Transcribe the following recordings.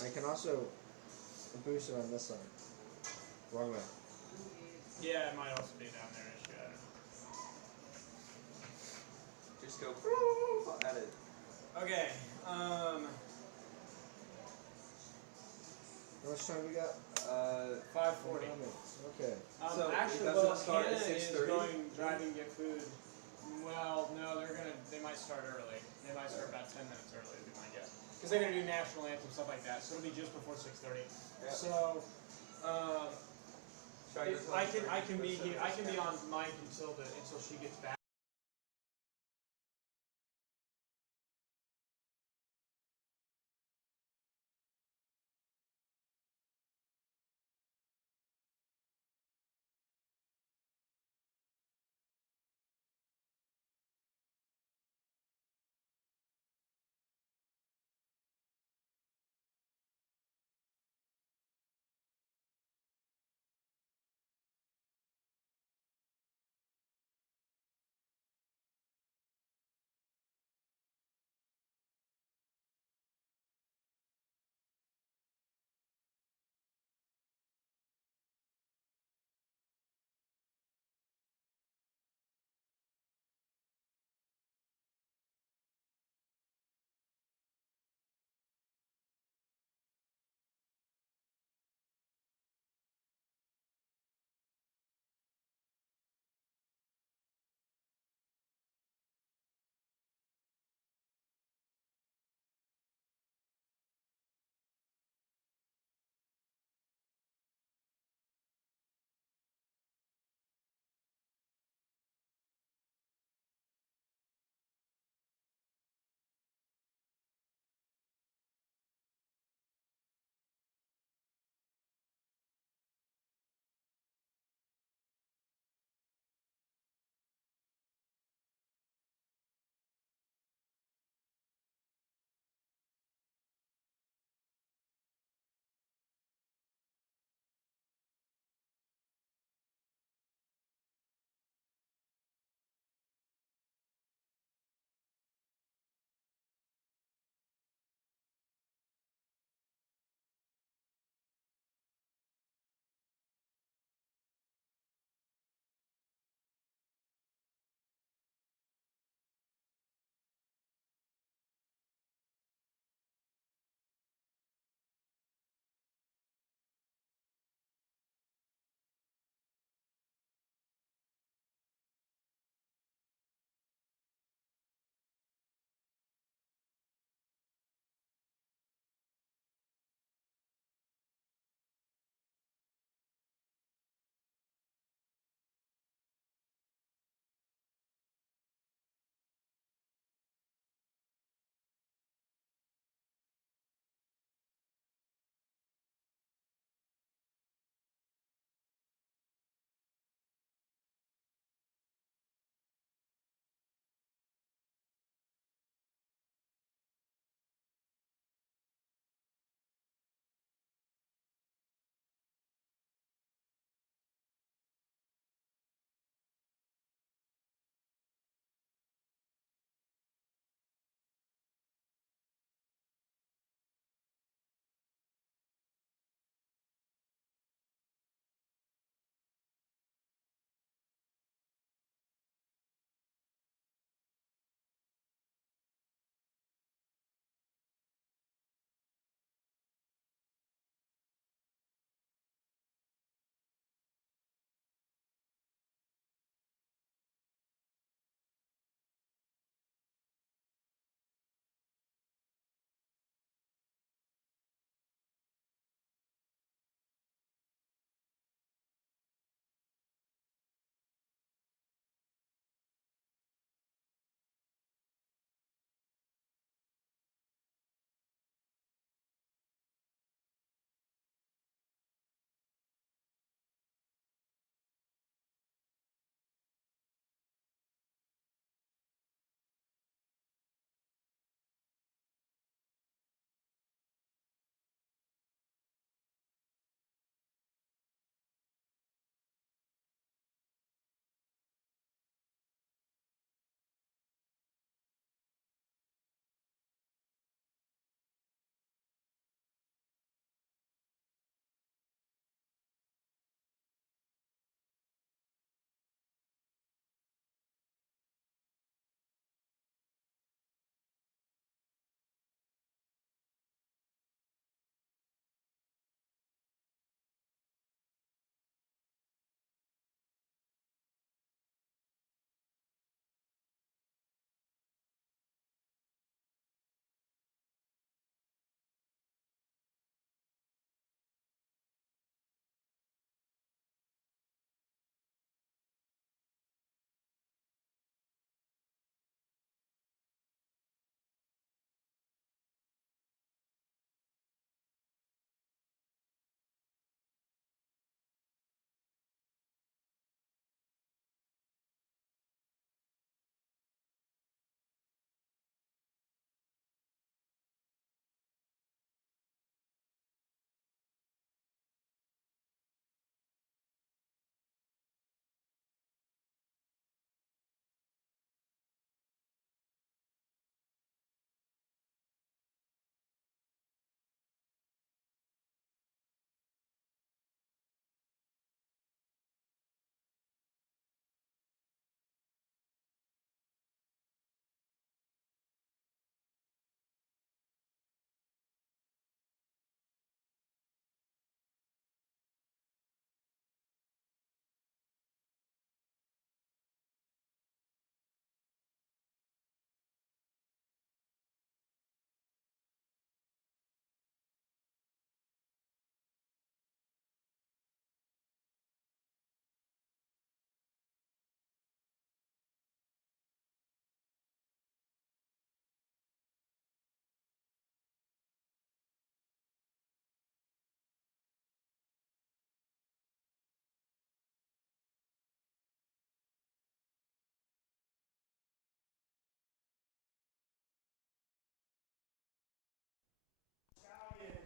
I can also boost it on this side. Wrong way. Yeah, it might also be down there. Just go at it. Okay. How much time we got? 5:40. Okay. So it actually, doesn't well, start at Hannah is 6:30? driving to get food. Well, no, they might start early. They might start about 10 minutes early, would be my guess. Because they're gonna do national anthem stuff like that, so it'll be just before 6:30. Yeah. So, I can be here. I can be on mic until she gets back.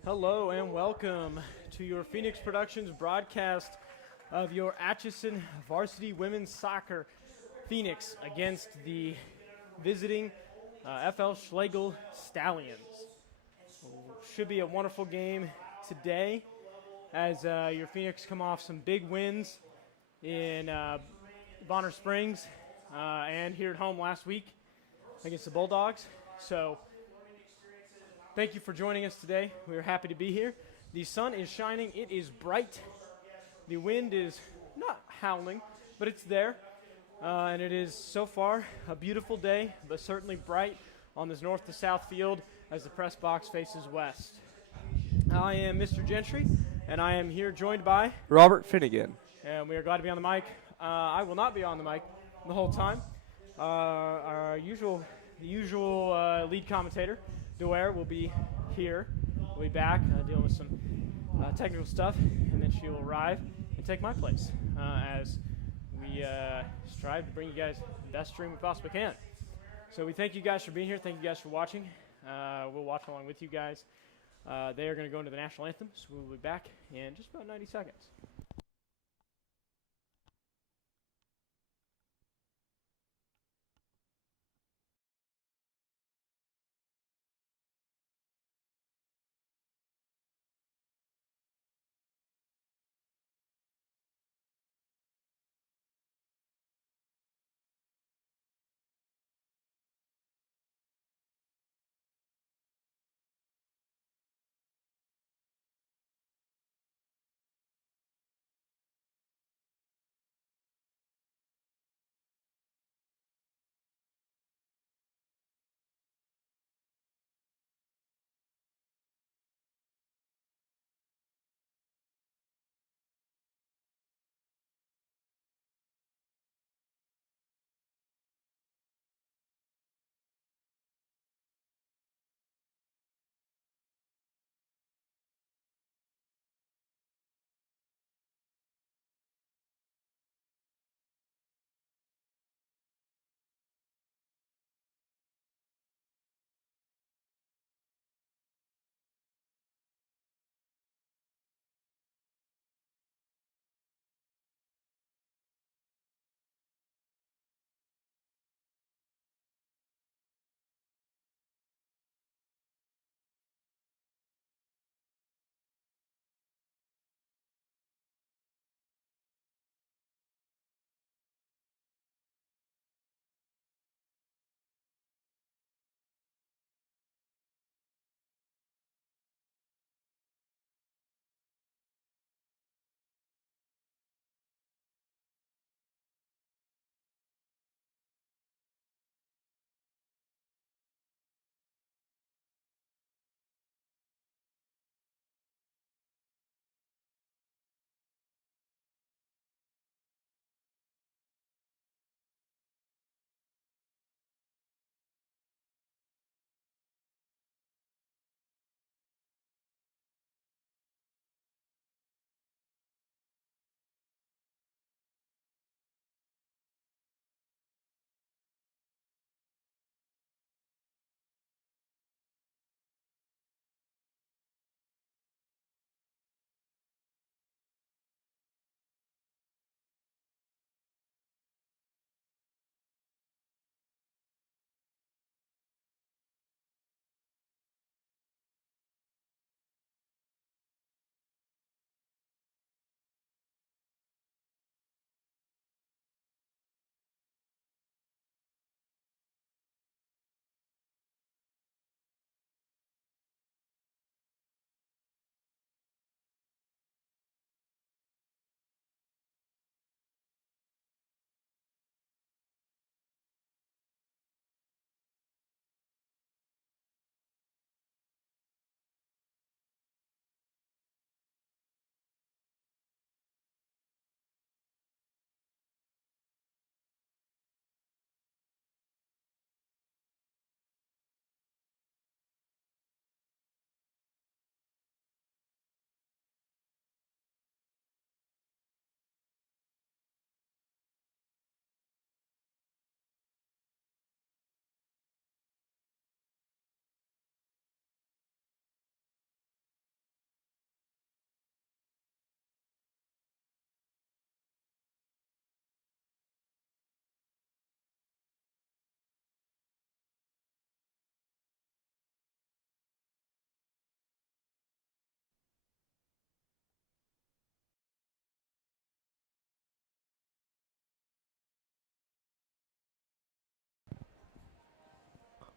Hello and welcome to your Phoenix Productions broadcast of your Atchison varsity women's soccer. Phoenix against the visiting FL Schlagle Stallions. Should be a wonderful game today as your Phoenix come off some big wins in Bonner Springs and here at home last week against the Bulldogs. So thank you for joining us today. We are happy to be here. The sun is shining. It is bright. The wind is not howling, but it's there. And it is so far a beautiful day, but certainly bright on this north to south field as the press box faces west. I am Mr. Gentry, and I am here joined by Robert Finnegan. And we are glad to be on the mic. I will not be on the mic the whole time. Our usual lead commentator, Dwyer, will be here. We'll be back dealing with some technical stuff, and then she will arrive and take my place as we strive to bring you guys the best stream we possibly can. So we thank you guys for being here. Thank you guys for watching. We'll watch along with you guys. They are going to go into the national anthem, so we'll be back in just about 90 seconds.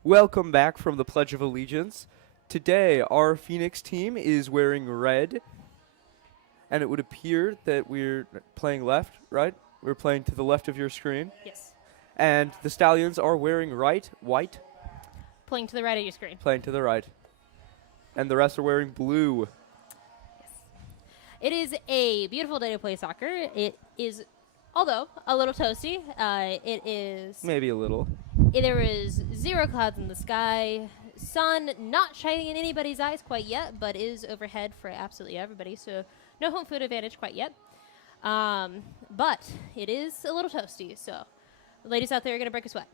Welcome back from the Pledge of Allegiance. Today, our Phoenix team is wearing red, and it would appear that we're playing left, right? We're playing to the left of your screen. Yes. And the Stallions are wearing white, Playing to the right of your screen. playing to the right. And the rest are wearing blue. It is a beautiful day to play soccer. It is, although a little toasty, it is. Maybe a little. There is 0 clouds in the sky. Sun not shining in anybody's eyes quite yet, but is overhead for absolutely everybody. So no home field advantage quite yet. But it is a little toasty. So the ladies out there are going to break a sweat.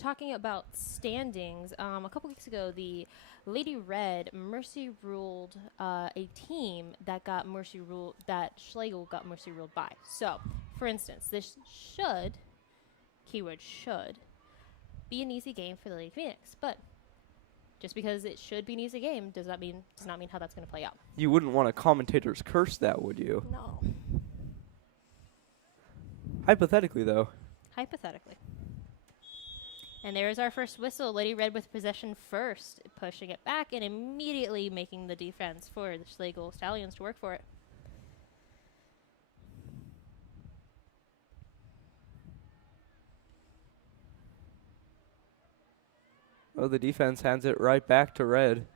Talking about standings, a couple weeks ago, the Lady Red mercy ruled a team that got mercy ruled, that Schlagle got mercy ruled by. So, for instance, this should, keyword should, be an easy game for the Lady Phoenix. But just because it should be an easy game does not mean how that's going to play out. You wouldn't want a commentator's curse that, would you? No. Hypothetically, though. Hypothetically. And there's our first whistle. Lady Red with possession first, pushing it back and immediately making the defense for the Schlagle Stallions to work for it. Oh, the defense hands it right back to Red.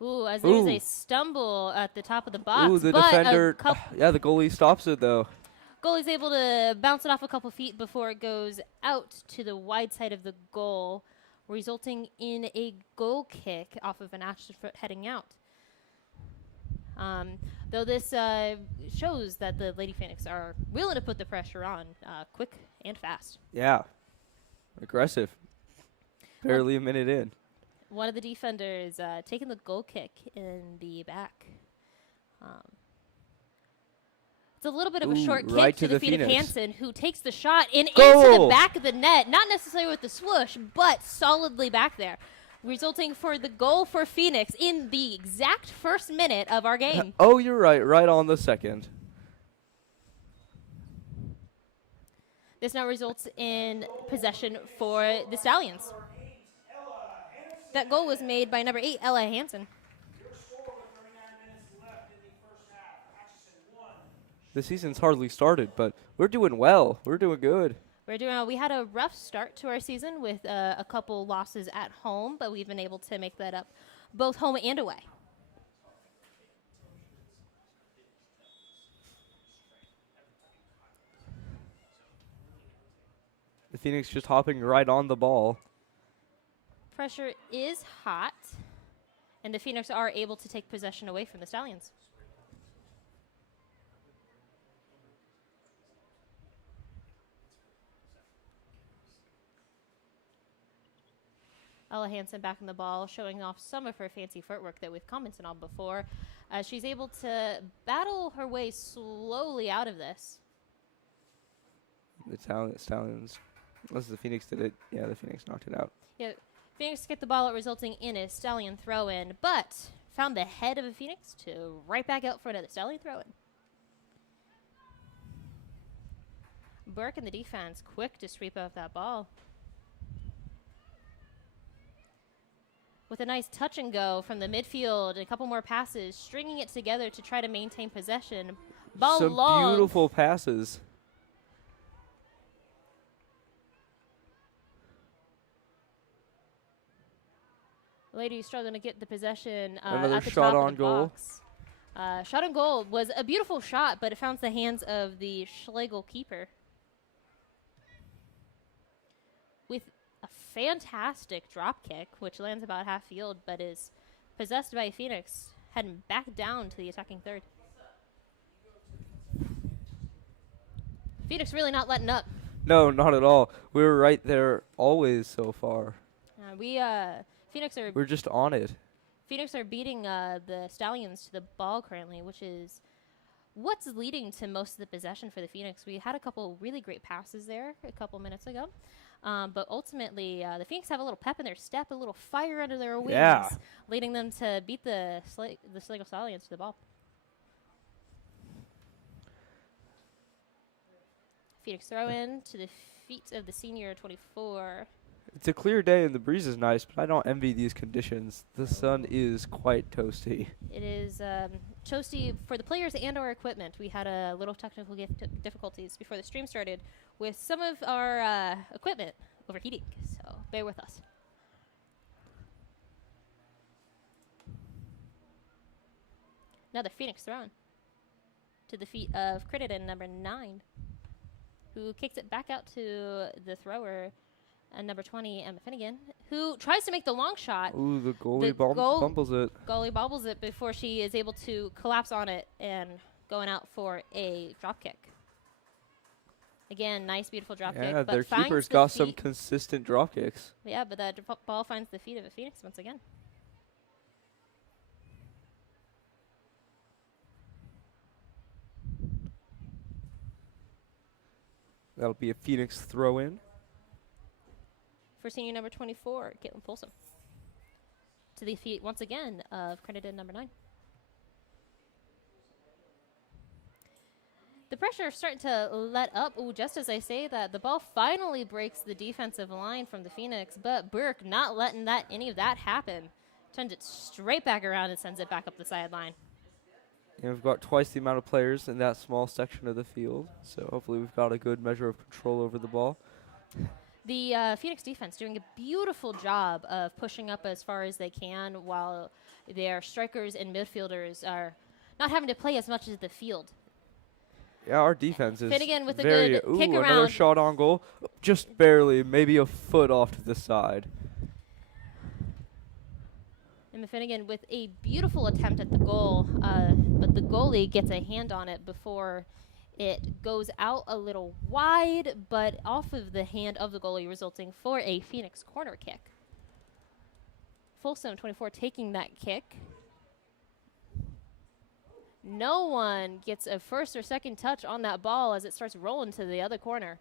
Ooh, as there's a stumble at the top of the box. Ooh, the but defender. Yeah, the goalie stops it, though. Goalie's able to bounce it off a couple feet before it goes out to the wide side of the goal, resulting in a goal kick off of an Atchison foot heading out. Though this shows that the Lady Phoenix are willing to put the pressure on quick and fast. Yeah. Aggressive. Barely a minute in. One of the defenders taking the goal kick in the back. It's a little bit of a short kick right to the feet of Phoenix. Hansen, who takes the shot into Goal! the back of the net. Not necessarily with the swoosh, but solidly back there, resulting for the goal for Phoenix in the exact first minute of our game. Oh, you're right. Right on the second. This now results in possession for the Stallions. That goal was made by number 8, Ella Hansen. The season's hardly started, but we're doing well. We're doing good. We had a rough start to our season with a couple losses at home, but we've been able to make that up both home and away. The Phoenix just hopping right on the ball. Pressure is hot, and the Phoenix are able to take possession away from the Stallions. Ella Hansen back in the ball, showing off some of her fancy footwork that we've commented on before. She's able to battle her way slowly out of this. The Stallions. Unless the Phoenix did it. Yeah, the Phoenix knocked it out. Yeah, Phoenix get the ball out, resulting in a Stallion throw-in, but found the head of a Phoenix to right back out for another Stallion throw-in. Burke in the defense, quick to sweep off that ball. With a nice touch and go from the midfield, and a couple more passes, stringing it together to try to maintain possession. Ball Some long. beautiful passes. Lady struggling to get the possession Another at the shot top on of the goal. box. Shot on goal was a beautiful shot, but it found the hands of the Schlagle keeper. With a fantastic drop kick, which lands about half field, but is possessed by Phoenix, heading back down to the attacking third. Phoenix really not letting up. No, not at all. We were right there always so far. We're just on it. Phoenix are beating the Stallions to the ball currently, which is what's leading to most of the possession for the Phoenix. We had a couple really great passes there a couple minutes ago. But ultimately, the Phoenix have a little pep in their step, a little fire under their wings, Yeah. leading them to beat the Schlagle Stallions to the ball. Phoenix throw in to the feet of the senior 24. It's a clear day and the breeze is nice, but I don't envy these conditions. The sun is quite toasty. It is toasty for the players and our equipment. We had a little technical difficulties before the stream started with some of our equipment overheating, so bear with us. Another Phoenix thrown to the feet of Crittenden, number 9, who kicks it back out to the thrower, number 20, Emma Finnegan, who tries to make the long shot. Ooh, the goalie The bumbles it. Goalie bobbles it before she is able to collapse on it and going out for a drop kick. Again, nice, beautiful drop kick. Yeah, But their finds keeper's the got some feet- consistent drop kicks. Yeah, but that ball finds the feet of a Phoenix once again. That'll be a Phoenix throw-in. For senior number 24, Caitlin Folsom. To the feet once again of Crittenden, number 9. The pressure is starting to let up. Ooh, just as I say that, the ball finally breaks the defensive line from the Phoenix, but Burke not letting any of that happen. Turns it straight back around and sends it back up the sideline. And we've got twice the amount of players in that small section of the field, so hopefully we've got a good measure of control over the ball. The Phoenix defense doing a beautiful job of pushing up as far as they can while their strikers and midfielders are not having to play as much as the field. Yeah, our defense is Finnegan with a very good kick another around. shot on goal, just barely, maybe a foot off to the side. And Finnegan with a beautiful attempt at the goal, but the goalie gets a hand on it before it goes out a little wide, but off of the hand of the goalie, resulting for a Phoenix corner kick. Folsom, 24, taking that kick. No one gets a first or second touch on that ball as it starts rolling to the other corner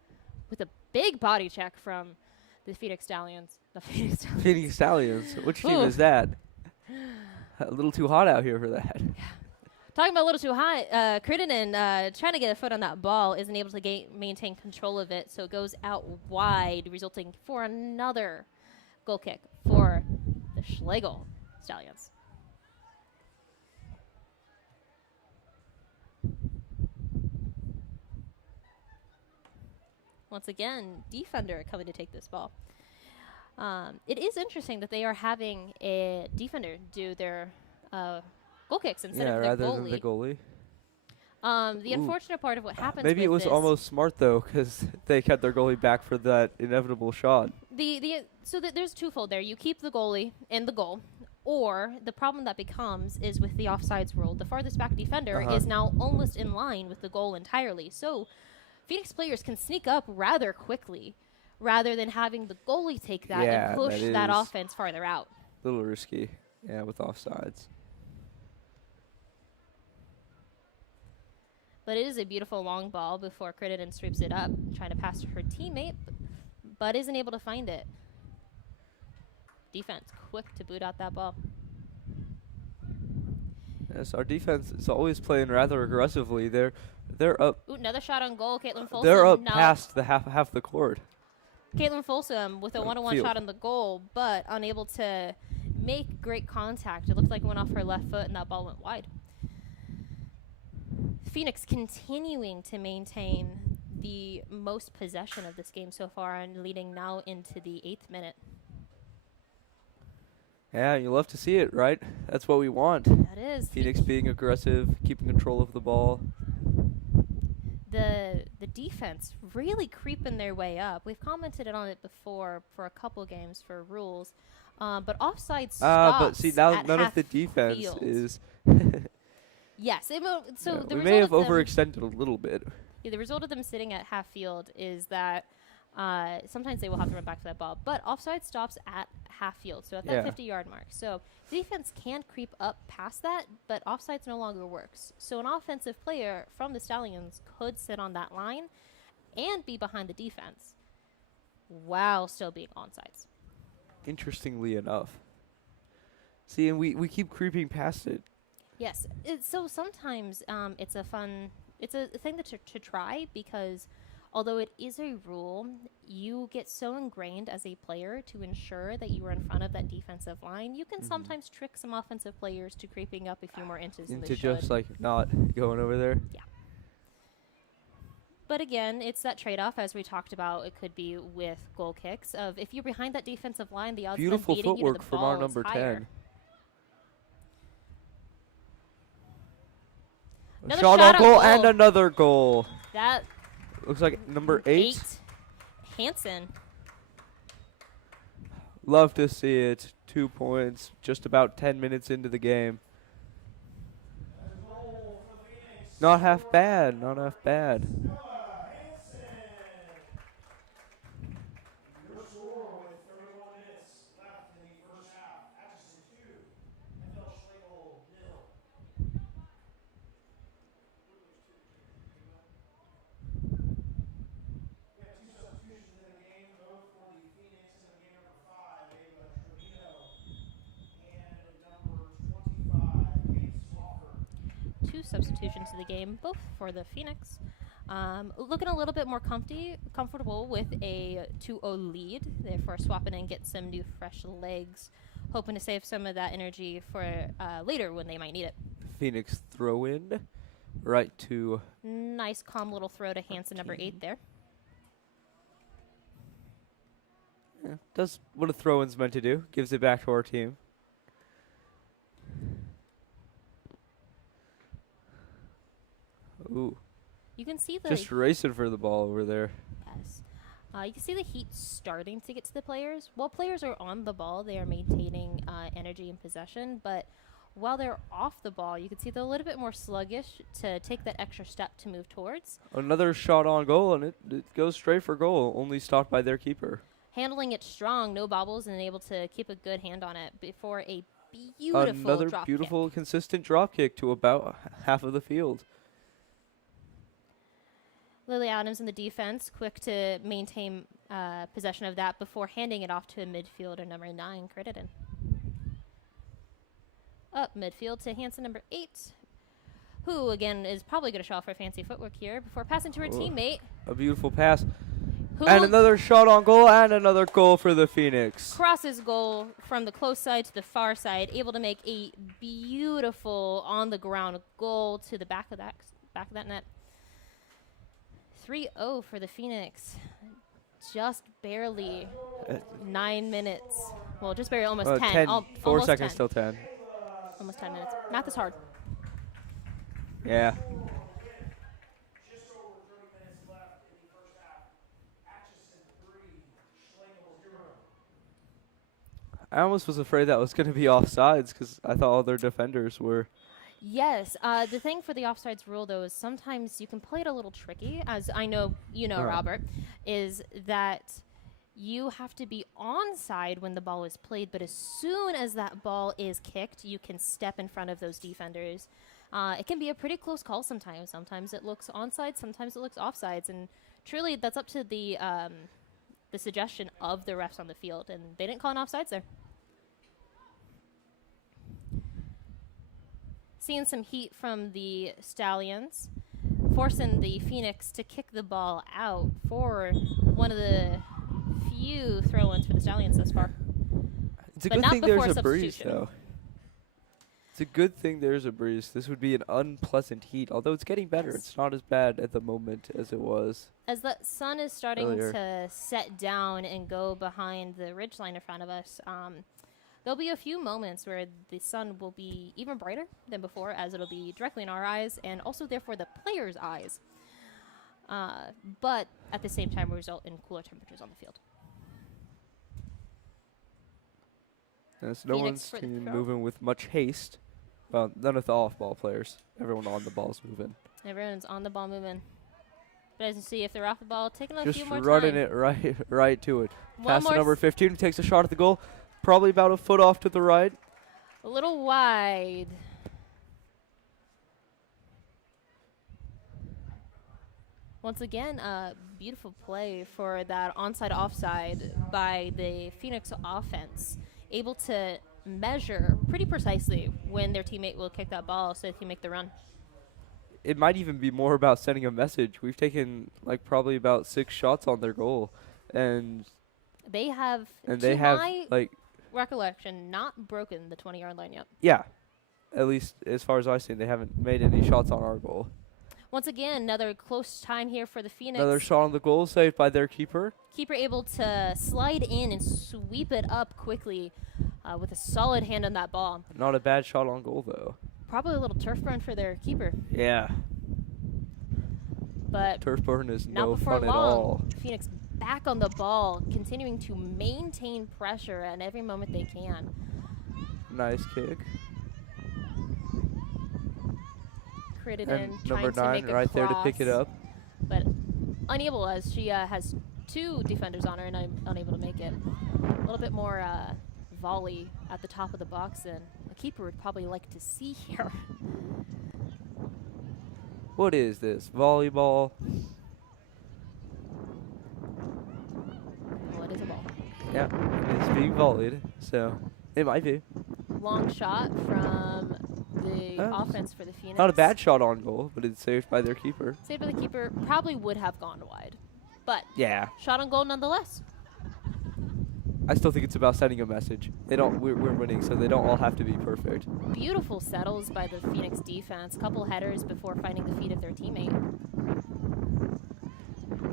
with a big body check from the Phoenix Stallions. The Phoenix Stallions. Phoenix Stallions. Which team Ooh. is that? A little too hot out here for that. Talking about a little too high, Crittenden trying to get a foot on that ball, isn't able to maintain control of it, so it goes out wide, resulting for another goal kick for the Schlagle Stallions. Once again, defender coming to take this ball. It is interesting that they are having a defender do their goal kicks instead Yeah, of their rather goalie. than the goally. The unfortunate part of what happens Maybe it with was this, almost smart, though, because they kept their goalie back for that inevitable shot. there's twofold there. You keep the goalie in the goal, or the problem that becomes is with the offsides rule. The farthest back defender is now almost in line with the goal entirely. So Phoenix players can sneak up rather quickly rather than having the goalie take that Yeah, and push that that is offense farther out. A little risky, yeah, with offsides. But it is a beautiful long ball before Crittenden sweeps it up, trying to pass to her teammate, but isn't able to find it. Defense quick to boot out that ball. Yes, our defense is always playing rather aggressively. They're up. Ooh, another shot on goal, Caitlin Folsom. They're up now past the half the court. Caitlin Folsom with a one-on-one Field. shot on the goal, but unable to make great contact. It looked like it went off her left foot, and that ball went wide. Phoenix continuing to maintain the most possession of this game so far and leading now into the 8th minute. Yeah, you love to see it, right? That's what we want. That is. Phoenix being aggressive, keeping control of the ball. The defense really creeping their way up. We've commented on it before for a couple games for rules, but offside stops. But see, now at none of half the defense field. is. Yes, so Yeah, the we result may have of them, overextended a little bit. yeah, the result of them sitting at half field is that sometimes they will have to run back for that ball, but offside stops at half field, so at that Yeah. 50-yard mark. So defense can creep up past that, but offsides no longer works. So an offensive player from the Stallions could sit on that line and be behind the defense. while still being onside. Interestingly enough. See, and we keep creeping past it. Yes. So sometimes it's a thing to try, because although it is a rule, you get so ingrained as a player to ensure that you are in front of that defensive line. You can sometimes trick some offensive players to creeping up a few more inches than they Into should. just like not going over there. Yeah. But again, it's that trade-off, as we talked about. It could be with goal kicks of if you're behind that defensive line, the odds of them Beautiful beating you to footwork the from ball our is number higher. 10. Another Shot shot on on goal goal. and another goal. That Looks like number 8. Hansen. Love to see it. 2 points, just about 10 minutes into the game. Not half bad, not half bad. Two substitutions to the game, both for the Phoenix. Looking a little bit more comfortable with a 2-0 lead. Therefore, swapping in, get some new fresh legs, hoping to save some of that energy for later when they might need it. Phoenix throw in right to Nice, calm little throw to Hansen, number 8 there. does what a throw-in's meant to do. Gives it back to our team. Ooh, You can see the just racing for the ball over there. yes. You can see the heat starting to get to the players. While players are on the ball, they are maintaining energy and possession. But while they're off the ball, you can see they're a little bit more sluggish to take that extra step to move towards. Another shot on goal, and it goes straight for goal, only stopped by their keeper. Handling it strong, no bobbles, and able to keep a good hand on it before a beautiful Another drop beautiful, kick. consistent drop kick to about half of the field. Lily Adams in the defense, quick to maintain possession of that before handing it off to a midfielder, number 9, Crittenden. Up midfield to Hansen, number 8, who, again, is probably going to show off her fancy footwork here before passing to her Whoa. teammate, A beautiful pass. who And another shot on goal and another goal for the Phoenix. crosses goal from the close side to the far side, able to make a beautiful on-the-ground goal to the back of that net. 3-0 for the Phoenix. Just barely 9 minutes. Well, just barely, almost 10. 4 almost seconds 10. till 10. Almost 10 minutes. Math is hard. Yeah. I almost was afraid that was going to be offsides because I thought all their defenders were. Yes. The thing for the offsides rule, though, is sometimes you can play it a little tricky, as I know you know, Robert, is that you have to be onside when the ball is played, but as soon as that ball is kicked, you can step in front of those defenders. It can be a pretty close call sometimes. Sometimes it looks onside, sometimes it looks offsides, and truly that's up to the suggestion of the refs on the field, and they didn't call an offsides there. Seeing some heat from the Stallions, forcing the Phoenix to kick the ball out for one of the few throw-ins for the Stallions thus far. It's a But good not thing before there's a breeze, substitution. though. It's a good thing there's a breeze. This would be an unpleasant heat, although it's getting better. Yes. It's not as bad at the moment as it was. As the sun is starting Earlier. to set down and go behind the ridgeline in front of us, there'll be a few moments where the sun will be even brighter than before, as it'll be directly in our eyes and also therefore the players' eyes. But at the same time, will result in cooler temperatures on the field. As no Phoenix one's for the team throw. moving with much haste. Well, none of the off-ball players. Everyone on the ball's moving. Everyone's on the ball moving. But as you see, if they're off the ball, taking a Just few more running time. it right to it. One Pass to more number 15, takes a shot at the goal. Probably about a foot off to the right. a little wide. Once again, beautiful play for that onside offside by the Phoenix offense, able to measure pretty precisely when their teammate will kick that ball so they can make the run. It might even be more about sending a message. We've taken like probably about 6 shots on their goal, and They have, they have my like recollection, not broken the 20-yard line yet. yeah, at least as far as I've seen, they haven't made any shots on our goal. Once again, another close time here for the Phoenix. Another shot on the goal saved by their keeper. Keeper able to slide in and sweep it up quickly with a solid hand on that ball. Not a bad shot on goal though. Probably a little turf burn for their keeper. Yeah. But Turf burn is not no before fun at long, all. Phoenix back on the ball, continuing to maintain pressure at every moment they can. Nice kick. Critted And in, number trying to 9 make a right there to pick it cross, up. but unable as she has 2 defenders on her and unable to make it. A little bit more volley at the top of the box than a keeper would probably like to see here. What is this? Volleyball? Well, it is a ball. Yeah, it's being volleyed, so it might be. Long shot from the Oh, offense for the Phoenix. Not a bad shot on goal, but it's saved by their keeper. Saved by the keeper, probably would have gone wide. But Yeah, shot on goal nonetheless. I still think it's about sending a message. We're winning, so they don't all have to be perfect. Beautiful settles by the Phoenix defense. Couple headers before finding the feet of their teammate.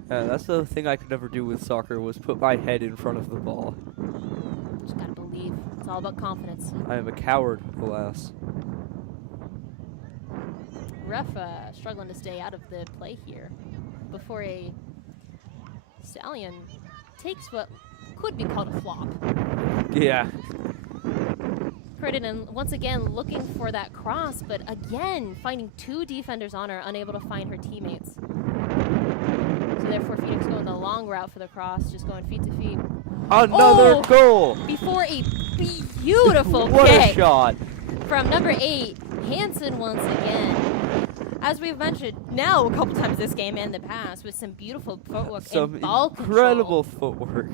That's the thing I could never do with soccer was put my head in front of the ball. Just gotta believe. It's all about confidence. I am a coward, alas. Ref struggling to stay out of the play here before a Stallion takes what could be called a flop. Yeah. Critted once again looking for that cross, but again finding 2 defenders on her, unable to find her teammates. So therefore Phoenix going the long route for the cross, just going feet to feet. Another goal! Before a beautiful What kick a shot! from number 8, Hansen once again. As we've mentioned now a couple times this game and the past, with some beautiful footwork Some and ball incredible control, footwork.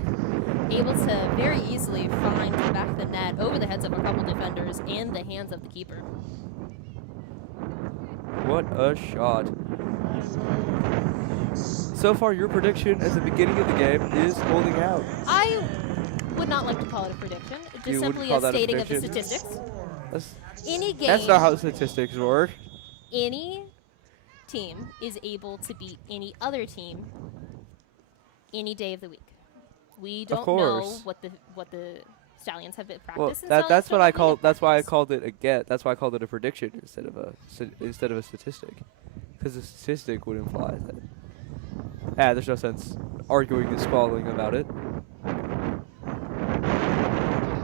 able to very easily find the back of the net over the heads of a couple defenders and the hands of the keeper. What a shot. So far, your prediction at the beginning of the game is holding out. I would not like to call it a prediction. It's You just wouldn't simply call a that a stating of the prediction? statistics. That's, Any game, that's not how statistics work. any team is able to beat any other team any day of the week. We don't know course. what the Stallions have been Well, practicing. that's what I call. That's why I called it a get. That's why I called it a prediction instead of a statistic, because a statistic would imply that. There's no sense arguing and squabbling about it.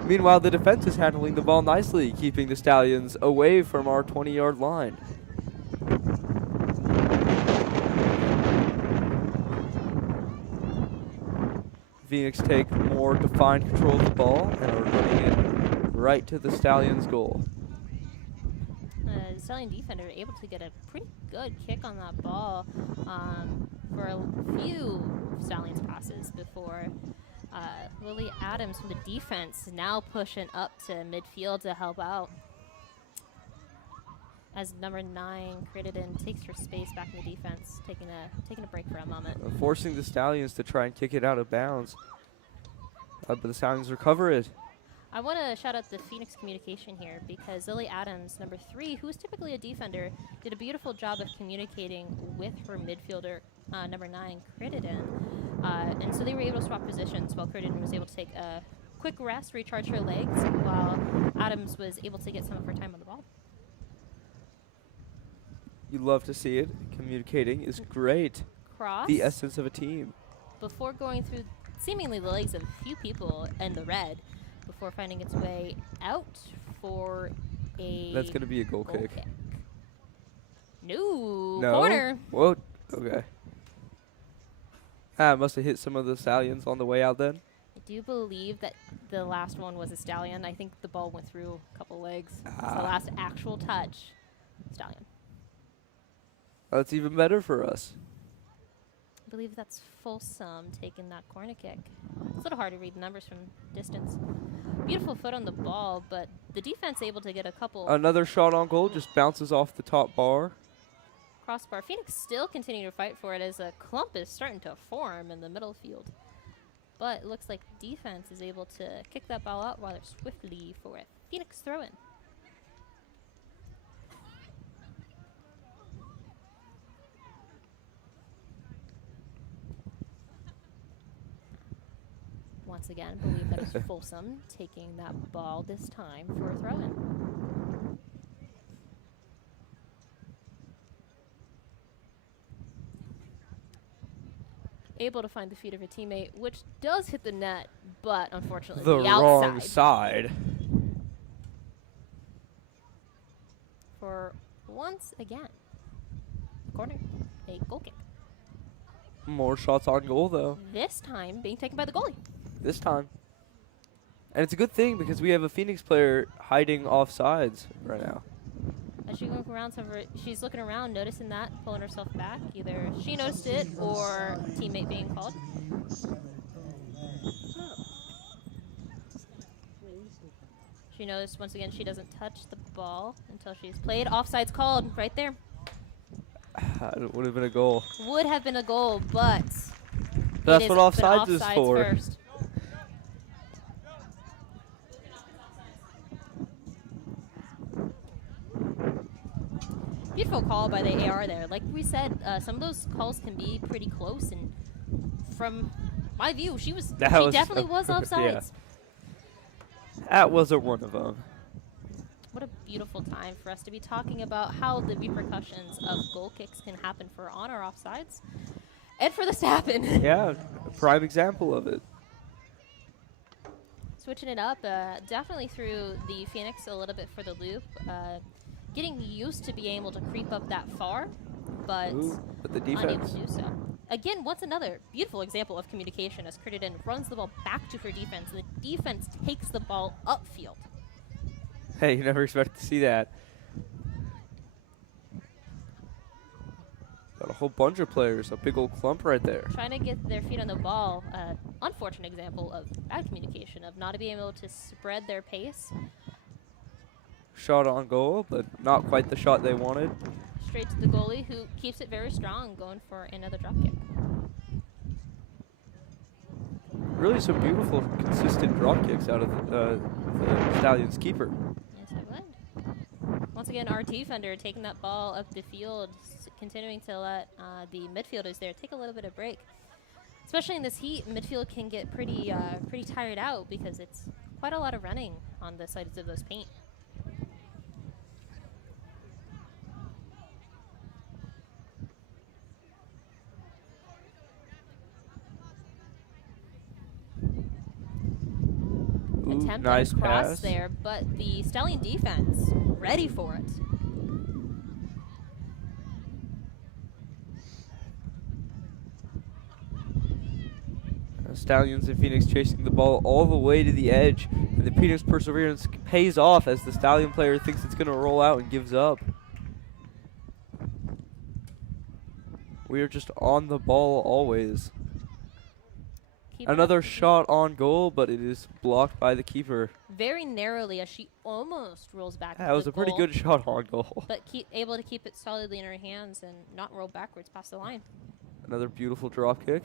Meanwhile, the defense is handling the ball nicely, keeping the Stallions away from our 20-yard line. Phoenix take more defined control of the ball and are running it right to the Stallions' goal. The Stallion defender able to get a pretty good kick on that ball for a few Stallions passes before Lily Adams from the defense now pushing up to midfield to help out. As number 9, Critted takes her space back in the defense, taking a break for a moment. Forcing the Stallions to try and kick it out of bounds. But the Stallions recover it. I want to shout out the Phoenix communication here because Lily Adams, number 3, who is typically a defender, did a beautiful job of communicating with her midfielder, number 9, Critted. And so they were able to swap positions while Critted was able to take a quick rest, recharge her legs, while Adams was able to get some of her time on the ball. You love to see it. Communicating is great. Cross. The essence of a team. Before going through seemingly the legs of a few people in the red, before finding its way out for a That's going to be a goal kick. No. No? Corner. Whoa. Okay. Must have hit some of the Stallions on the way out then. I do believe that the last one was a Stallion. I think the ball went through a couple legs. It's the last actual touch. Stallion. That's even better for us. believe that's Folsom taking that corner kick. It's a little hard to read the numbers from distance. Beautiful foot on the ball, but the defense able to get a couple Another shot on goal just bounces off the top bar. crossbar. Phoenix still continue to fight for it as a clump is starting to form in the middle field. But it looks like defense is able to kick that ball out rather swiftly for it. Phoenix throw-in. Once again, believe that is Folsom taking that ball this time for a throw-in. Able to find the feet of a teammate, which does hit the net, but unfortunately The the wrong outside. side. For once again, corner, a goal kick. More shots on goal, though, This time being taken by the goalie. this time. And it's a good thing because we have a Phoenix player hiding off sides right now. As she looking around, she's looking around, noticing that, pulling herself back. Either she noticed it or teammate being called. She noticed once again she doesn't touch the ball until she's played. Offside's called right there. It would have been a goal. Would have been a goal, but That's it what has been offsides is for. First. Beautiful call by the AR there. Like we said, some of those calls can be pretty close, and from my view, she definitely was offsides. Yeah. That wasn't one of them. What a beautiful time for us to be talking about how the repercussions of goal kicks can happen for on or offsides, and for this to happen. Yeah, a prime example of it. Switching it up, definitely threw the Phoenix a little bit for the loop. Getting used to being able to creep up that far, but the unable defense. to do so. Again, once another beautiful example of communication as Crittenden runs the ball back to her defense, and the defense takes the ball upfield. Hey, you never expected to see that. Got a whole bunch of players, a big old clump right there. Trying to get their feet on the ball. Unfortunate example of bad communication, of not being able to spread their pace. Shot on goal, but not quite the shot they wanted. Straight to the goalie, who keeps it very strong, going for another drop kick. Really some beautiful, consistent drop kicks out of the Stallions keeper. Yes, I would. Once again, our defender taking that ball up the field, continuing to let the midfielders there take a little bit of break. Especially in this heat, midfield can get pretty tired out because it's quite a lot of running on the sides of those paint. Attempt nice at a cross pass there, but the Stallion defense ready for it. Stallions and Phoenix chasing the ball all the way to the edge, and the Phoenix perseverance pays off as the Stallion player thinks it's going to roll out and gives up. We are just on the ball always. Another shot on goal, but it is blocked by the keeper. Very narrowly as she almost rolls back. That was a pretty good shot on goal. But able to keep it solidly in her hands and not roll backwards past the line. Another beautiful drop kick.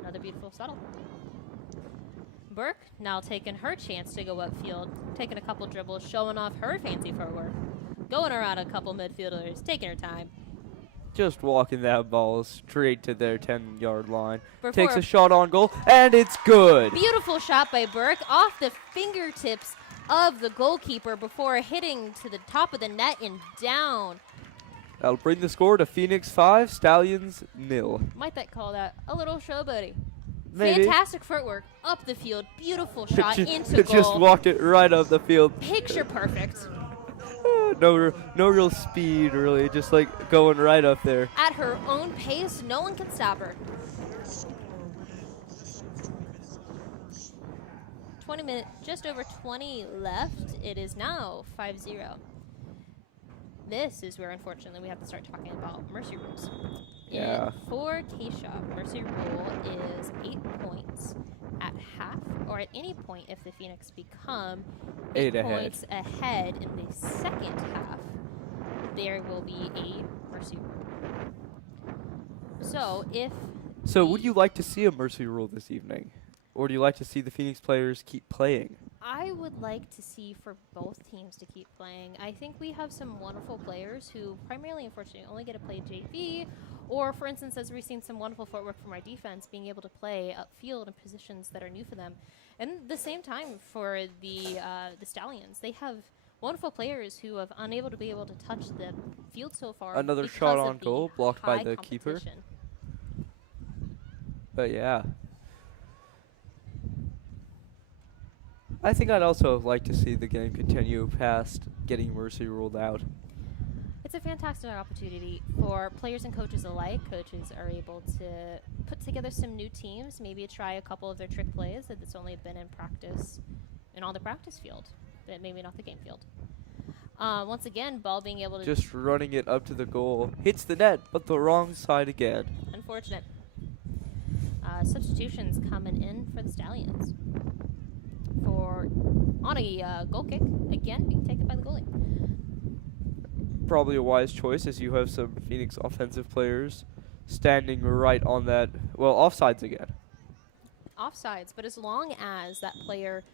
Another beautiful settle. Burke now taking her chance to go upfield, taking a couple dribbles, showing off her fancy footwork, going around a couple midfielders, taking her time. Just walking that ball straight to their 10-yard line. Before Takes a shot on goal, and it's good. Beautiful shot by Burke off the fingertips of the goalkeeper before hitting to the top of the net and down. That'll bring the score to Phoenix 5, Stallions 0. Might that call that a little showboaty? Maybe. Fantastic footwork up the field. Beautiful shot into It goal. just walked it right up the field. Picture perfect. No real speed, really. Just like going right up there. At her own pace, no one can stop her. 20 minutes, just over 20 left. It is now 5-0. this is where, unfortunately, we have to start talking about mercy rules. Yeah. For Keisha, mercy rule is 8 points at half, or at any point if the Phoenix become 8 points ahead in the second half, there will be a mercy rule. So would you like to see a mercy rule this evening? Or do you like to see the Phoenix players keep playing? I would like to see for both teams to keep playing. I think we have some wonderful players who primarily, unfortunately, only get to play JV, or, for instance, as we've seen some wonderful footwork from our defense, being able to play upfield in positions that are new for them. And at the same time, for the Stallions, they have wonderful players who have unable to be able to touch the field so far. Another because shot of on the goal, blocked by high the keeper. competition. But yeah. I think I'd also like to see the game continue past getting mercy ruled out. It's a fantastic opportunity for players and coaches alike. Coaches are able to put together some new teams, maybe try a couple of their trick plays that's only been in practice and on the practice field, but maybe not the game field. Once again, ball being able to... Just running it up to the goal. Hits the net, but the wrong side again. Unfortunate. Substitutions coming in for the Stallions. On a goal kick, again being taken by the goalie. Probably a wise choice, as you have some Phoenix offensive players standing right on that. Well, offsides again. Offsides, but as long as that player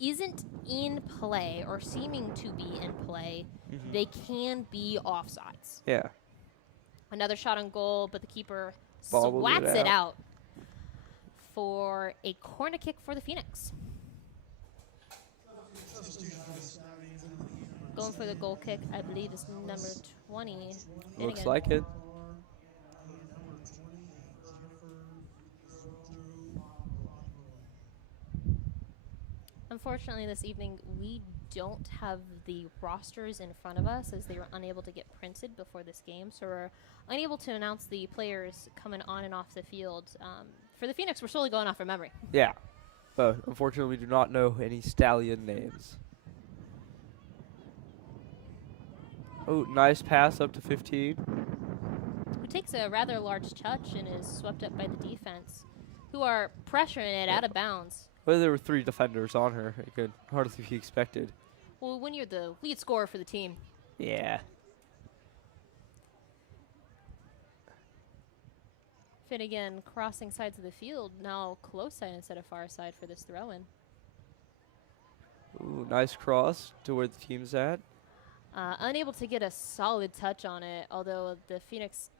isn't in play or seeming to be in play, they can be offsides. Yeah. Another shot on goal, but the keeper Bobbled swats it out for a corner kick for the Phoenix. Going for the goal kick, I believe, is number 20. Looks like it. Unfortunately, this evening, we don't have the rosters in front of us as they were unable to get printed before this game. So we're unable to announce the players coming on and off the field. For the Phoenix, we're solely going off of memory. Yeah. But unfortunately, we do not know any Stallion names. Oh, nice pass up to 15. Who takes a rather large touch and is swept up by the defense, who are pressuring it out of bounds. Well, there were 3 defenders on her. It could hardly be expected. Well, when you're the lead scorer for the team. Yeah. Finnegan crossing sides of the field, now close side instead of far side for this throw-in. Ooh, nice cross to where the team's at. Unable to get a solid touch on it, although the Phoenix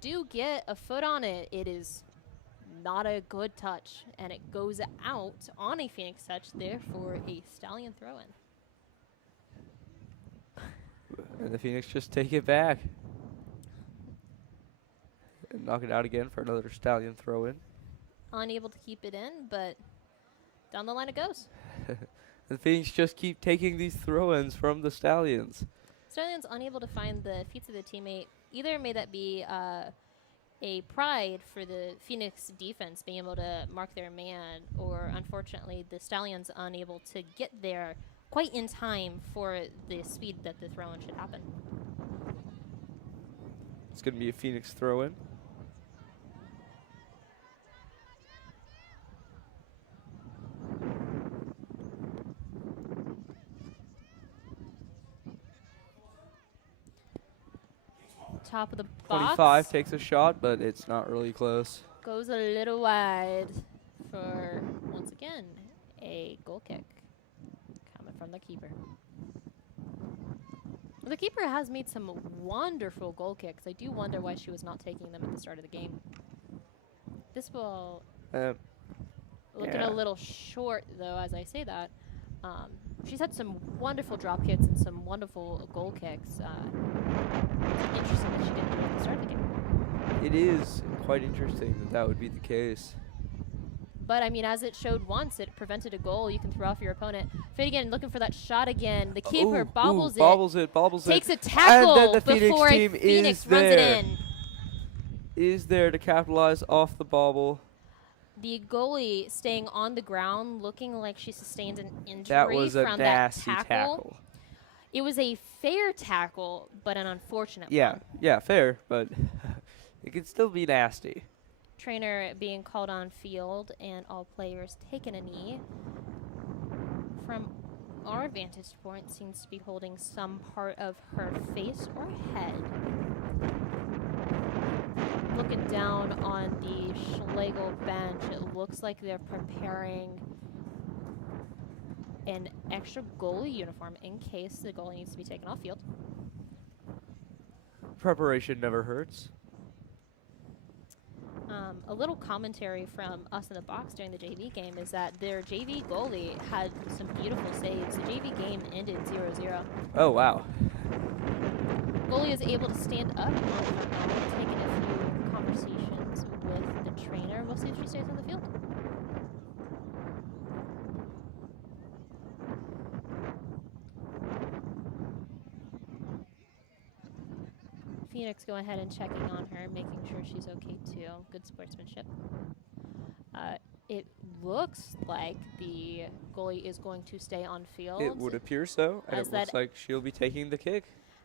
do get a foot on it. It is not a good touch, and it goes out on a Phoenix touch, therefore a Stallion throw-in. And the Phoenix just take it back. And knock it out again for another Stallion throw-in. Unable to keep it in, but down the line it goes. The Phoenix just keep taking these throw-ins from the Stallions. Stallions unable to find the feet of the teammate. Either may that be a pride for the Phoenix defense being able to mark their man, or unfortunately the Stallions unable to get there quite in time for the speed that the throw-in should happen. It's going to be a Phoenix throw-in. Top of the box. 25 takes a shot, but it's not really close. Goes a little wide for, once again, a goal kick coming from the keeper. The keeper has made some wonderful goal kicks. I do wonder why she was not taking them at the start of the game. This ball looking a little short, though, as I say that. She's had some wonderful drop kicks and some wonderful goal kicks. It's interesting that she didn't do it at the start of the game. It is quite interesting that that would be the case. But, I mean, as it showed once, it prevented a goal. You can throw off your opponent. Finnegan looking for that shot again. The keeper bobbles it. Takes a tackle and then the before Phoenix team Phoenix is runs it there. in. Is there to capitalize off the bobble. The goalie staying on the ground, looking like she sustained an injury That was a from nasty that tackle. It was a fair tackle, but an unfortunate Yeah, one. yeah, fair, but it could still be nasty. Trainer being called on field and all players taking a knee. From our vantage point, seems to be holding some part of her face or head. Looking down on the Schlagle bench, it looks like they're preparing an extra goalie uniform in case the goalie needs to be taken off field. Preparation never hurts. A little commentary from us in the box during the JV game is that their JV goalie had some beautiful saves. The JV game ended 0-0. Oh, wow. Goalie is able to stand up on the front line, taking a few conversations with the trainer. We'll see if she stays on the field. Phoenix going ahead and checking on her, making sure she's okay too. Good sportsmanship. It looks like the goalie is going to stay on field. It would appear so, and As it looks that- like she'll be taking the kick.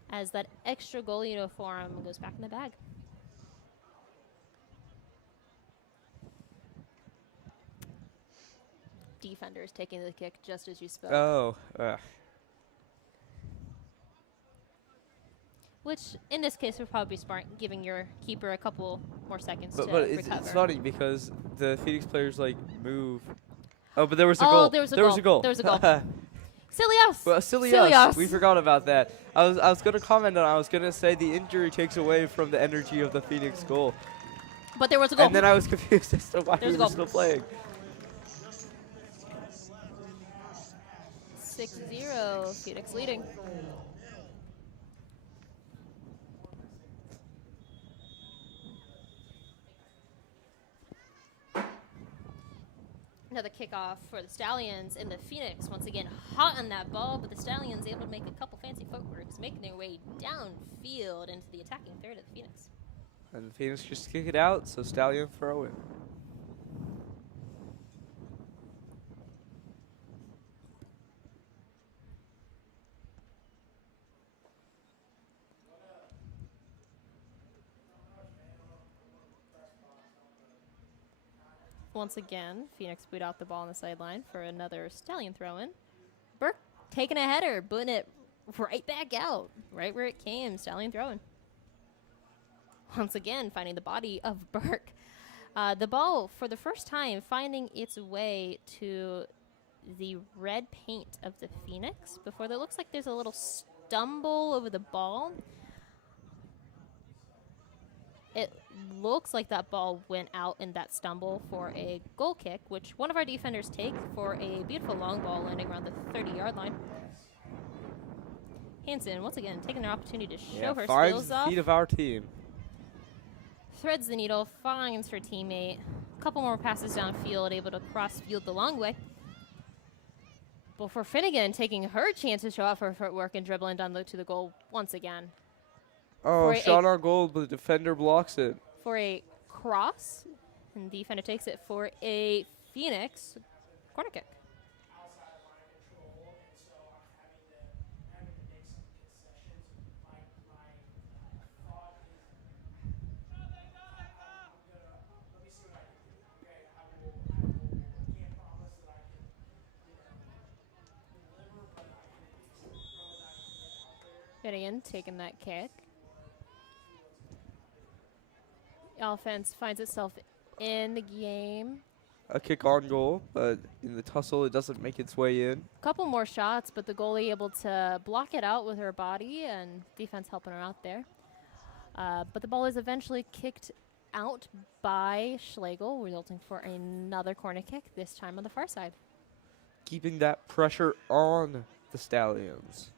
as that extra goalie uniform goes back in the bag. Defenders taking the kick just as you spoke. Oh, Which, in this case, would probably be smart, giving your keeper a couple more seconds to but recover. it's funny because the Phoenix players like move. Oh, but there was a Oh, goal. there was a there goal. was a goal. There was a goal. Silly us! Well, silly Silly us. us. We forgot about that. I was gonna comment on. I was gonna say the injury takes away from the energy of the Phoenix goal, But there was a goal. and then I was confused as to why There's we a were goal. still playing. 6-0, Phoenix leading. Another kickoff for the Stallions, and the Phoenix once again hot on that ball, but the Stallions able to make a couple fancy footworks, making their way downfield into the attacking third of the Phoenix. And the Phoenix just kick it out, so Stallion throw it. Once again, Phoenix boot out the ball on the sideline for another Stallion throw-in. Burke taking a header, booting it right back out, right where it came. Stallion throwing. Once again, finding the body of Burke. The ball, for the first time, finding its way to the red paint of the Phoenix. Before there looks like there's a little stumble over the ball. It looks like that ball went out in that stumble for a goal kick, which one of our defenders take for a beautiful long ball landing around the 30-yard line. Hansen, once again, taking their opportunity to show her finds skills the off. feet of our team. Threads the needle, finds her teammate. A couple more passes downfield, able to cross field the long way. Before Finnegan taking her chance to show off her footwork and dribbling down to the goal once again. Oh, For a- shot on goal, but the defender blocks it. For a cross, and the defender takes it for a Phoenix corner kick. Finnegan taking that kick. Offense finds itself in the game. A kick on goal, but in the tussle, it doesn't make its way in. Couple more shots, but the goalie able to block it out with her body, and defense helping her out there. But the ball is eventually kicked out by Schlagle, resulting for another corner kick, this time on the far side. Keeping that pressure on the Stallions.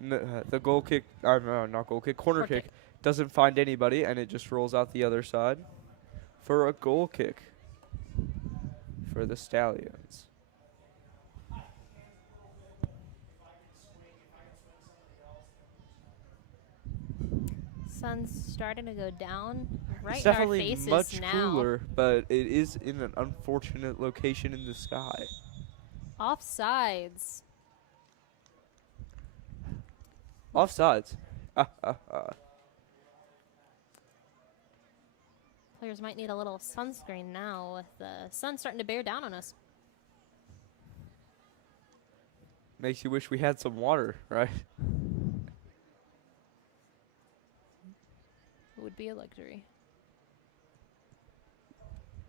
The goal kick, no, not goal kick, corner Corner kick, kick. doesn't find anybody, and it just rolls out the other side for a goal kick for the Stallions. Sun's starting to go down right It's in our definitely faces much now. cooler, but it is in an unfortunate location in the sky. Offsides. Offsides. Players might need a little sunscreen now with the sun starting to bear down on us. Makes you wish we had some water, right? Would be a luxury.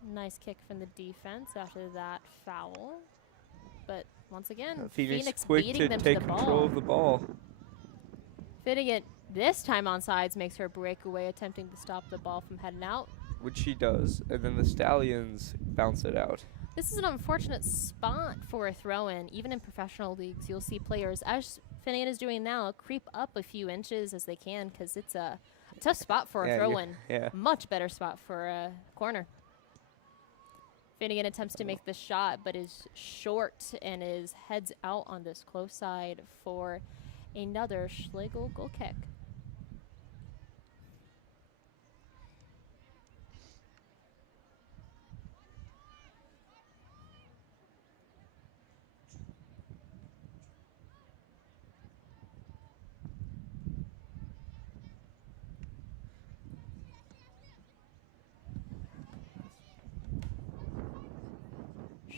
Nice kick from the defense after that foul. But once again, Phoenix quick beating to them take to the control ball. of the ball. Fitting it this time on sides makes her break away, attempting to stop the ball from heading out. Which she does, and then the Stallions bounce it out. This is an unfortunate spot for a throw-in. Even in professional leagues, you'll see players, as Finian is doing now, creep up a few inches as they can because it's a tough spot for a throw-in. Yeah. Much better spot for a corner. Finnegan attempts to make the shot, but is short and is heads out on this close side for another Schlagle goal kick.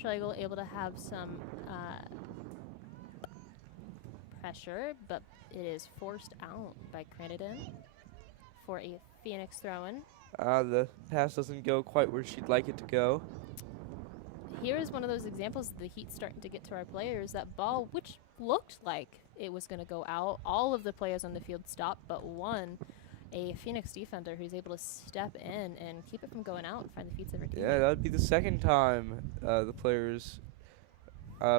Schlagle able to have some pressure, but it is forced out by Cranadin for a Phoenix throw-in. The pass doesn't go quite where she'd like it to go. Here is one of those examples of the heat starting to get to our players. That ball, which looked like it was going to go out, all of the players on the field stopped but one. A Phoenix defender who's able to step in and keep it from going out and find the feet of her team. Yeah, that would be the second time the players,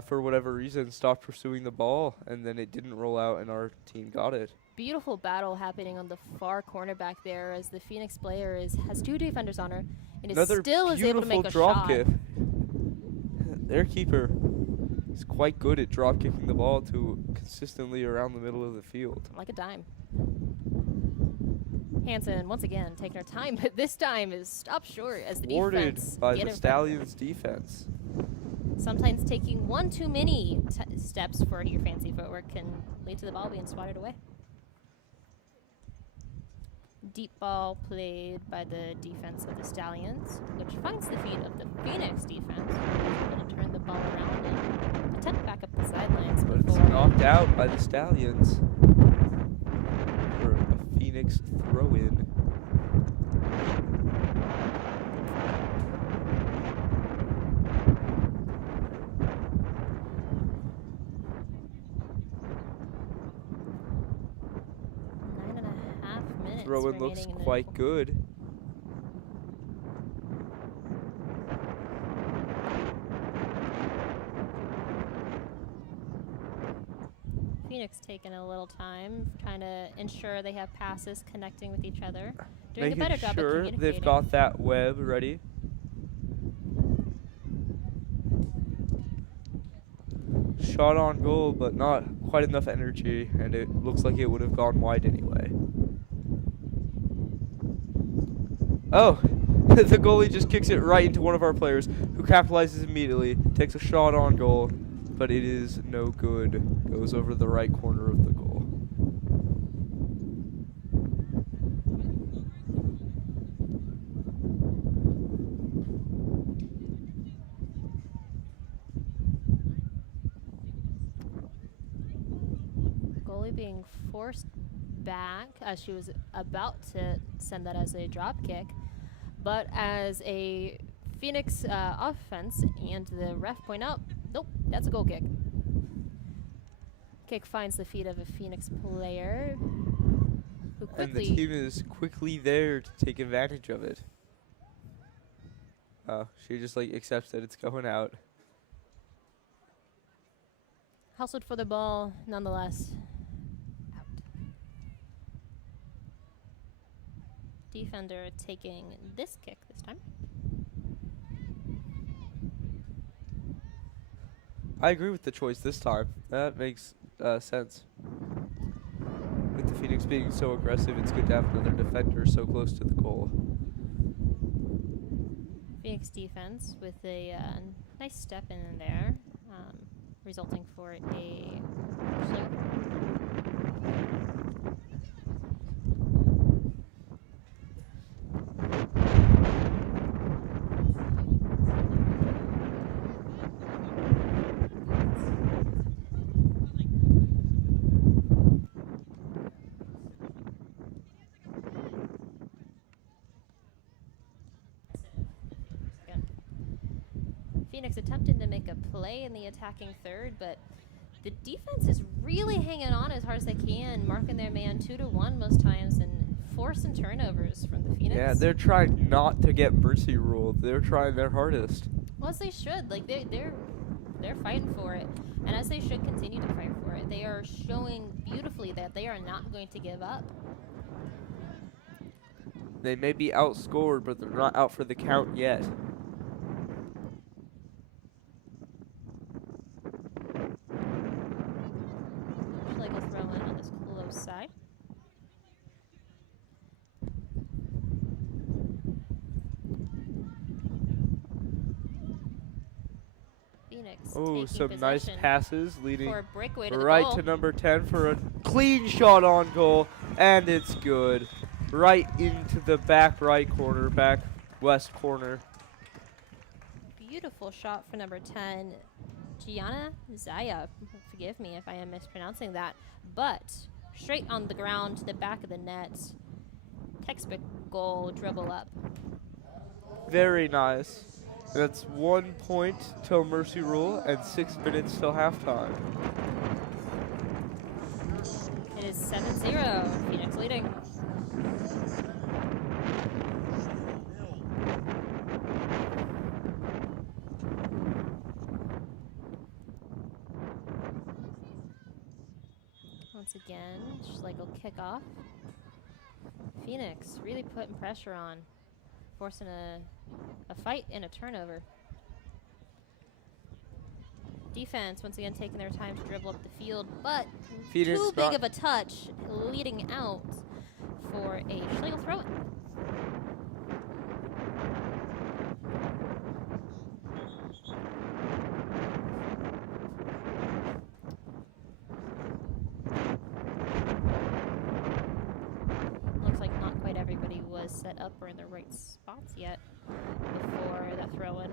for whatever reason, stopped pursuing the ball, and then it didn't roll out, and our team got it. Beautiful battle happening on the far corner back there as the Phoenix player has two defenders on her and Another still is able to make a drop shot. kick. Their keeper is quite good at drop kicking the ball to consistently around the middle of the field. Like a dime. Hansen once again taking her time, but this time is stopped short as the Thwarted defense by get the in front of her. Stallions defense. Sometimes taking one too many steps for your fancy footwork can lead to the ball being swatted away. Deep ball played by the defense of the Stallions, which finds the feet of the Phoenix defense. Able to turn the ball around and attempt back up the sidelines. But it's before knocked out by the Stallions for a Phoenix throw-in. Throw-in looks quite good. Phoenix taking a little time, trying to ensure they have passes connecting with each other. Doing Making a better job at sure communicating. they've got that web ready. Shot on goal, but not quite enough energy, and it looks like it would have gone wide anyway. Oh, the goalie just kicks it right into one of our players, who capitalizes immediately, takes a shot on goal, but it is no good. Goes over the right corner of the goal. Goalie being forced back as she was about to send that as a drop kick, but as a Phoenix offense and the ref point out, nope, that's a goal kick. Kick finds the feet of a Phoenix player who quickly... And the team is quickly there to take advantage of it. Oh, she just like accepts that it's going out. hustled for the ball, nonetheless. Out. Defender taking this kick this time. I agree with the choice this time. That makes sense. With the Phoenix being so aggressive, it's good to have another defender so close to the goal. Phoenix defense with a nice step in there, resulting for a Schlagle. Phoenix attempted to make a play in the attacking third, but the defense is really hanging on as hard as they can, marking their man 2-1 most times and forcing turnovers from the Phoenix. Yeah, they're trying not to get mercy ruled. They're trying their hardest. Well, as they should. Like they're fighting for it, and as they should continue to fight for it. They are showing beautifully that they are not going to give up. They may be outscored, but they're not out for the count yet. Schlagle throw in on this close side. Phoenix Oh, taking some possession nice passes leading for a breakaway to the right goal. to number 10 for a clean shot on goal, and it's good. Right into the back right corner, back west corner. Beautiful shot for number 10, Gianna Zaya. Forgive me if I am mispronouncing that, but straight on the ground to the back of the net. Textbook goal, dribble up. Very nice. That's 1 point till mercy rule and 6 minutes till halftime. It is 7-0, Phoenix leading. Once again, Schlagle kickoff. Phoenix really putting pressure on, forcing a fight and a turnover. Defense once again taking their time to dribble up the field, but Phoenix too big of a touch, leading out for a Schlagle throw-in. Looks like not quite everybody was set up or in the right spots yet before that throw-in,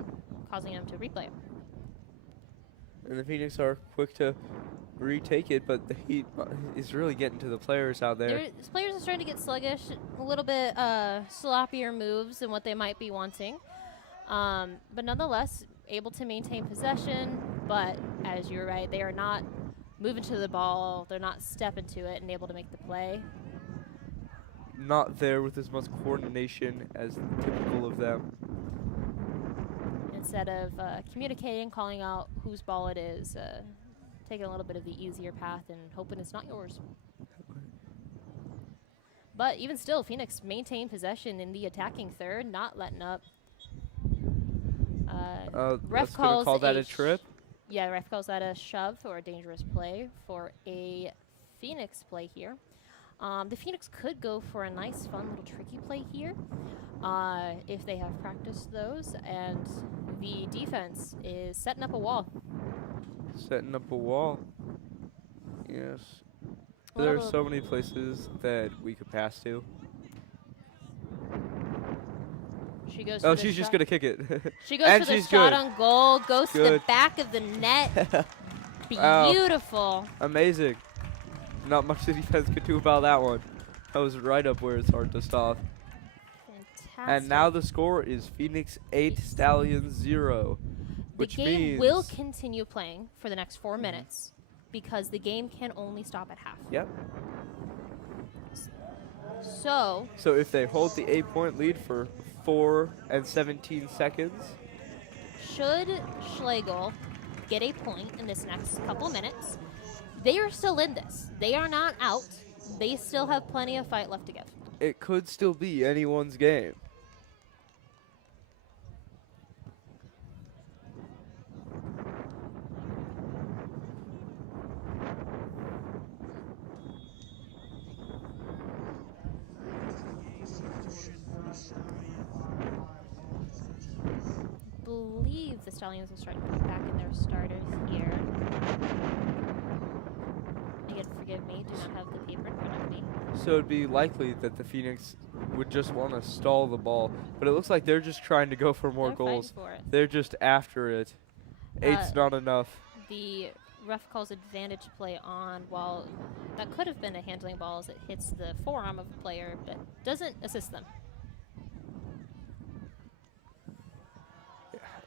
causing them to replay. And the Phoenix are quick to retake it, but the heat is really getting to the players out there. Players are starting to get sluggish, a little bit sloppier moves than what they might be wanting. But nonetheless, able to maintain possession, but as you're right, they are not moving to the ball, they're not stepping to it and able to make the play. Not there with as much coordination as typical of them. Instead of communicating, calling out whose ball it is, taking a little bit of the easier path and hoping it's not yours. But even still, Phoenix maintained possession in the attacking third, not letting up. Ref calls call that a trip. Yeah, ref calls that a shove or a dangerous play for a Phoenix play here. The Phoenix could go for a nice, fun little tricky play here if they have practiced those, and the defense is setting up a wall. Setting up a wall. Yes. There are so many places that we could pass to. She goes. Oh, for the she's just shot. gonna kick it. She goes And for the she's shot good. on goal. Goes to the Good. back of the net. Wow. Beautiful. Amazing. Not much the defense could do about that one. That was right up where it's hard to stop. Fantastic. And now the score is Phoenix 8, Stallions 0. the Which game means will continue playing for the next 4 minutes because the game can only stop at half. Yep. So So if they hold the 8-point lead for 4 and 17 seconds, should Schlagle get a point in this next couple minutes, they are still in this. They are not out. They still have plenty of fight left to give. it could still be anyone's game. the Stallions will start back in their starters here. Again, forgive me, do not have the paper in front of me. So it'd be likely that the Phoenix would just want to stall the ball, but it looks like they're just trying to go for more They're goals. fighting for it. They're just after it. 8's not enough. The ref calls advantage play on, while that could have been a handling ball as it hits the forearm of the player, but doesn't assist them.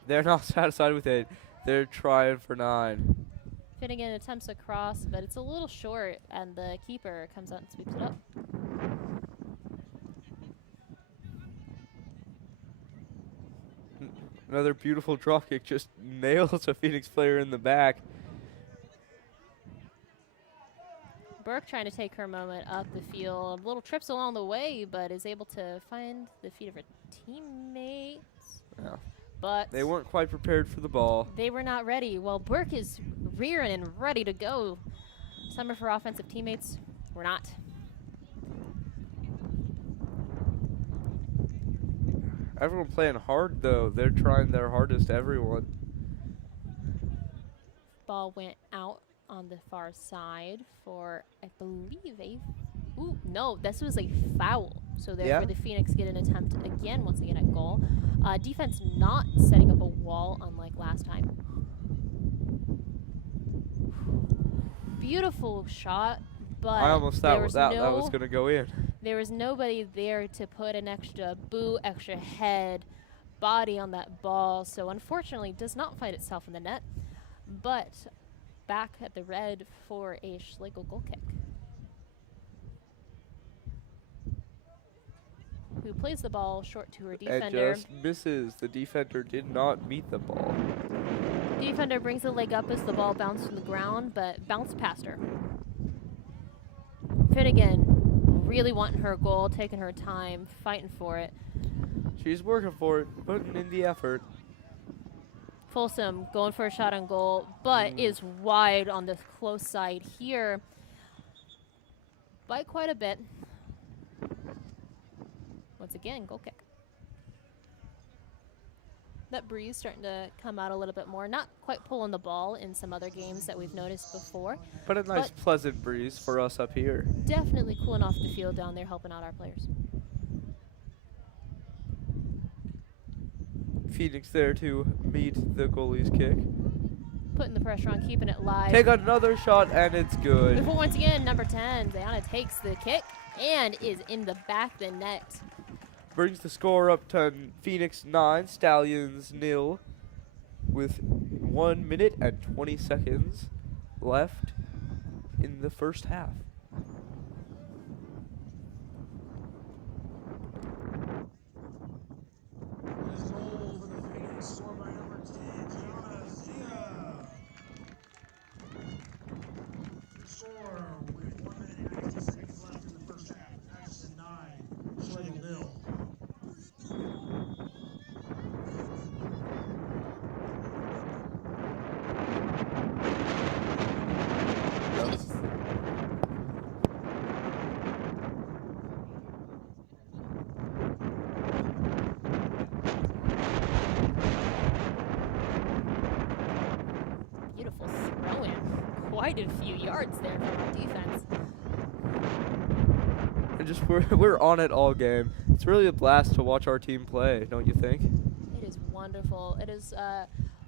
They're not satisfied with 8. They're trying for 9. Finnegan attempts a cross, but it's a little short, and the keeper comes out and sweeps it up. Another beautiful drop kick just nails a Phoenix player in the back. Burke trying to take her moment up the field. Little trips along the way, but is able to find the feet of her teammates. Yeah. But They weren't quite prepared for the ball. they were not ready. Well, Burke is rearing and ready to go. Some of her offensive teammates were not. Everyone playing hard, though. They're trying their hardest, everyone. Ball went out on the far side for, I believe, a... Ooh, no, this was a foul. So therefore the Phoenix get an attempt again, once again at goal. Defense not setting up a wall, unlike last time. Beautiful shot, but I almost thought that no, was going to go in. there was nobody there to put an extra boot, extra head, body on that ball. So unfortunately, does not find itself in the net. But back at the red for a Schlagle goal kick. Who plays the ball short to her defender. And just misses. The defender did not meet the ball. Defender brings the leg up as the ball bounced from the ground, but bounced past her. Finnegan really wanting her goal, taking her time, fighting for it. She's working for it, putting in the effort. Folsom going for a shot on goal, but is wide on the close side here by quite a bit. Once again, goal kick. That breeze starting to come out a little bit more. Not quite pulling the ball in some other games that we've noticed before. But a nice, pleasant breeze for us up here. Definitely cooling off the field down there, helping out our players. Phoenix there to meet the goalie's kick. Putting the pressure on, keeping it live. Take another shot, and it's good. Before once again, number 10, Zayana takes the kick and is in the back of the net. Brings the score up to Phoenix 9, Stallions 0, with 1 minute and 20 seconds left in the first half. Beautiful throw-in. Quite a few yards there from our defense. And just we're on it all game. It's really a blast to watch our team play, don't you think? It is wonderful. It is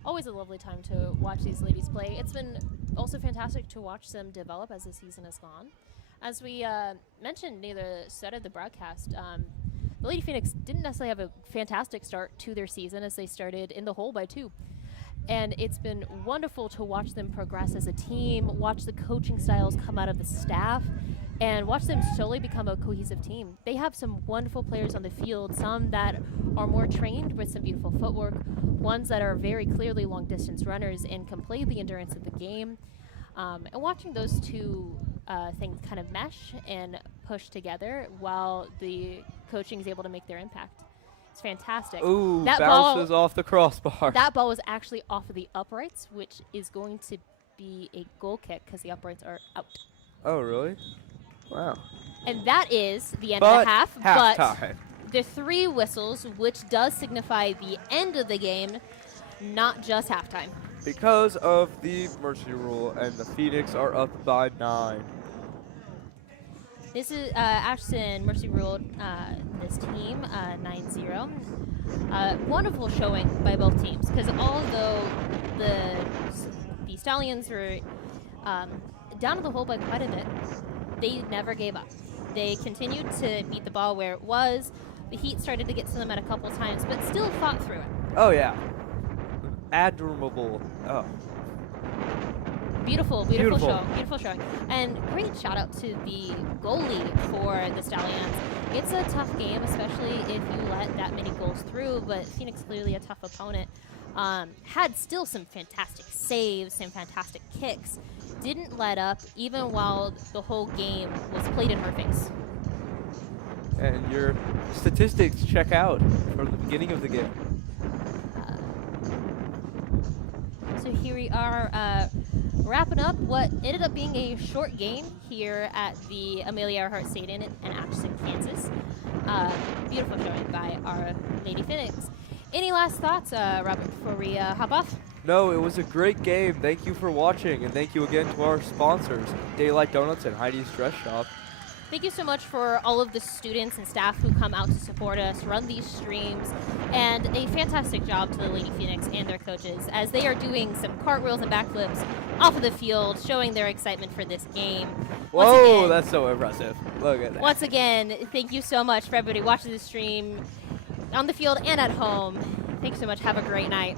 always a lovely time to watch these ladies play. It's been also fantastic to watch them develop as the season has gone. As we mentioned near the start of the broadcast, the Lady Phoenix didn't necessarily have a fantastic start to their season as they started in the hole by 2. And it's been wonderful to watch them progress as a team, watch the coaching styles come out of the staff, and watch them slowly become a cohesive team. They have some wonderful players on the field, some that are more trained with some beautiful footwork, ones that are very clearly long-distance runners and can play the endurance of the game. And watching those two things kind of mesh and push together while the coaching is able to make their impact. It's fantastic. Ooh, that bounces ball, off the crossbar. That ball was actually off of the uprights, which is going to be a goal kick because the uprights are out. Oh, really? Wow. And that is the end of the half. Halftime. But the 3 whistles, which does signify the end of the game, not just halftime. Because of the mercy rule, and the Phoenix are up by 9. This is Atchison mercy ruled this team 9-0. Wonderful showing by both teams, because although the Stallions were down to the hole by quite a bit, they never gave up. They continued to beat the ball where it was. The heat started to get to them at a couple times, but still fought through it. Oh, yeah. Admirable. Oh. Beautiful Beautiful. showing. And great shout out to the goalie for the Stallions. It's a tough game, especially if you let that many goals through, but Phoenix clearly a tough opponent. Had still some fantastic saves, some fantastic kicks. Didn't let up even while the whole game was played in her face. And your statistics check out from the beginning of the game. So here we are wrapping up what ended up being a short game here at the Amelia Earhart Stadium in Atchison, Kansas. Beautiful showing by our Lady Phoenix. Any last thoughts, Robert, before we hop off? No, it was a great game. Thank you for watching, and thank you again to our sponsors, Daylight Donuts and Heidi's Dress Shop. Thank you so much for all of the students and staff who come out to support us, run these streams, and a fantastic job to the Lady Phoenix and their coaches as they are doing some cartwheels and backflips off of the field, showing their excitement for this game. Whoa, that's so impressive. Look at that. Once again, thank you so much for everybody watching the stream on the field and at home. Thanks so much. Have a great night.